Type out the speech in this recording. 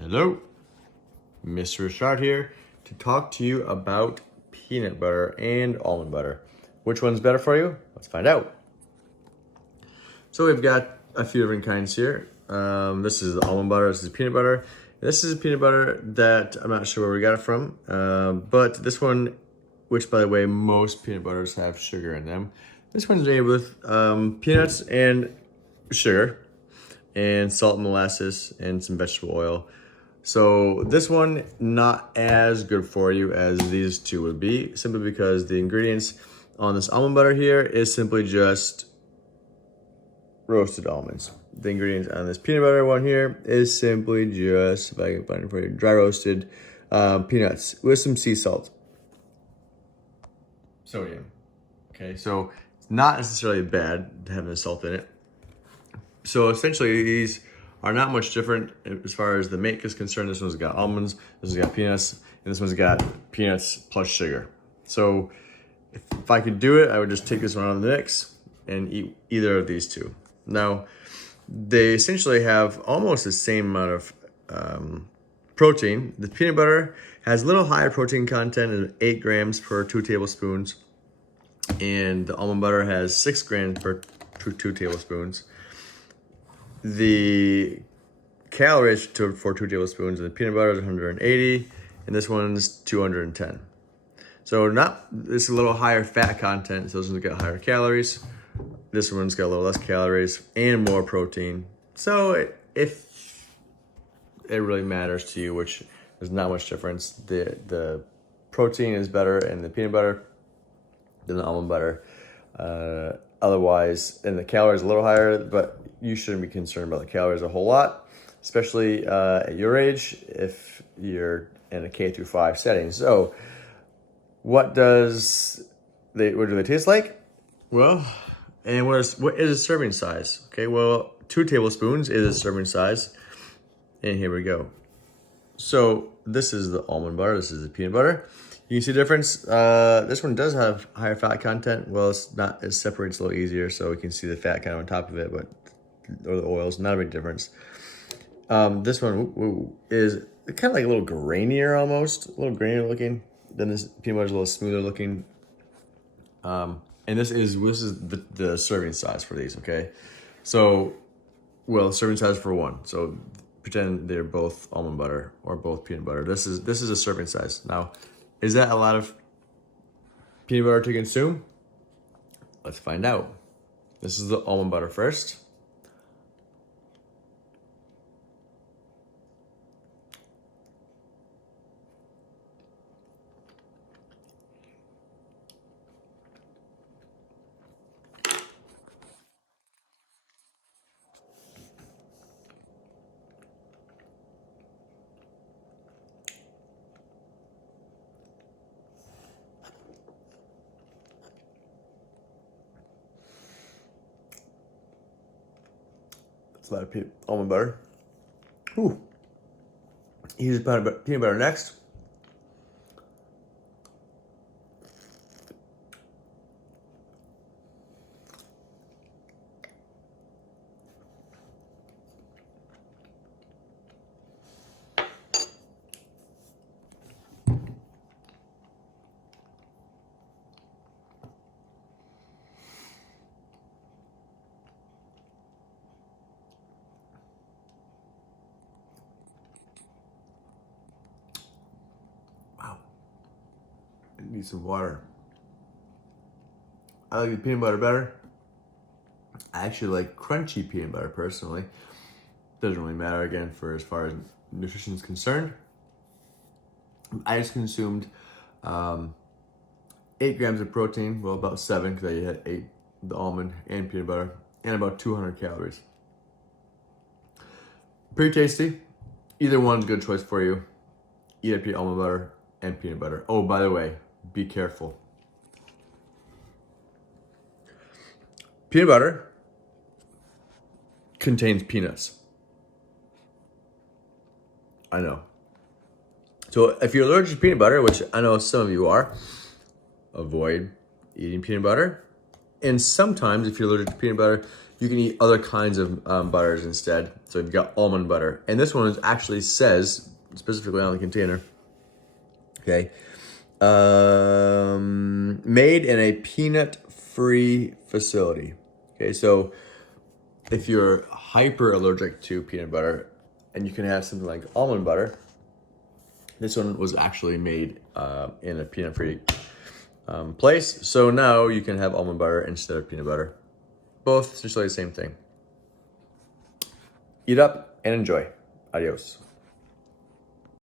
Hello, Mr. Richard here to talk to you about peanut butter and almond butter. Which one's better for you? Let's find out. So we've got a few different kinds here. This is almond butter, this is peanut butter. This is peanut butter that I'm not sure where we got it from, but this one, which by the way, most peanut butters have sugar in them. This one's made with peanuts and sugar and salt and molasses and some vegetable oil. So this one, not as good for you as these two would be, simply because the ingredients on this almond butter here is simply just roasted almonds. The ingredients on this peanut butter one here is simply just, if I can find it for you, dry roasted peanuts with some sea salt. Sodium. Okay, so it's not necessarily bad having the salt in it. So essentially these are not much different as far as the make is concerned. This one's got almonds, this one's got peanuts, and this one's got peanuts plus sugar. So if I could do it, I would just take this one out of the mix and eat either of these two. Now, they essentially have almost the same amount of protein. The peanut butter has a little higher protein content of 8 grams per 2 tablespoons, and the almond butter has 6 grams per 2 tablespoons. The calories for 2 tablespoons of the peanut butter is 180, and this one's 210. So it's a little higher fat content, so this one's got higher calories. This one's got a little less calories and more protein. So if it really matters to you, which there's not much difference, the protein is better in the peanut butter than the almond butter. Otherwise, and the calories a little higher, but you shouldn't be concerned about the calories a whole lot, especially at your age if you're in a K through 5 setting. So what do they taste like? Well, and what is a serving size? Okay, well, 2 tablespoons is a serving size, and here we go. So this is the almond butter, this is the peanut butter. You can see the difference. This one does have higher fat content. Well, it separates a little easier, so we can see the fat kind of on top of it, or the oils, not a big difference. This one is kind of like a little grainier almost, a little grainier looking. Then this peanut butter is a little smoother looking. And this is the serving size for these, okay? So, well, serving size for one. So pretend they're both almond butter or both peanut butter. This is a serving size. Now, is that a lot of peanut butter to consume? Let's find out. This is the almond butter first. That's a lot of almond butter. Ooh. Use peanut butter next. Need some water. I like the peanut butter better. I actually like crunchy peanut butter personally. Doesn't really matter again for as far as nutrition is concerned. I just consumed 8 grams of protein, well about 7 because I had 8 the almond and peanut butter, and about 200 calories. Pretty tasty. Either one's a good choice for you. Either almond butter and peanut butter. Oh, by the way, be careful. Peanut butter contains peanuts. I know. So if you're allergic to peanut butter, which I know some of you are, avoid eating peanut butter. And sometimes if you're allergic to peanut butter, you can eat other kinds of butters instead. So you've got almond butter. And this one actually says, specifically on the container, okay, made in a peanut-free facility. Okay, so if you're hyper allergic to peanut butter and you can have something like almond butter, this one was actually made in a peanut-free place. So now you can have almond butter instead of peanut butter. Both essentially the same thing. Eat up and enjoy. Adios.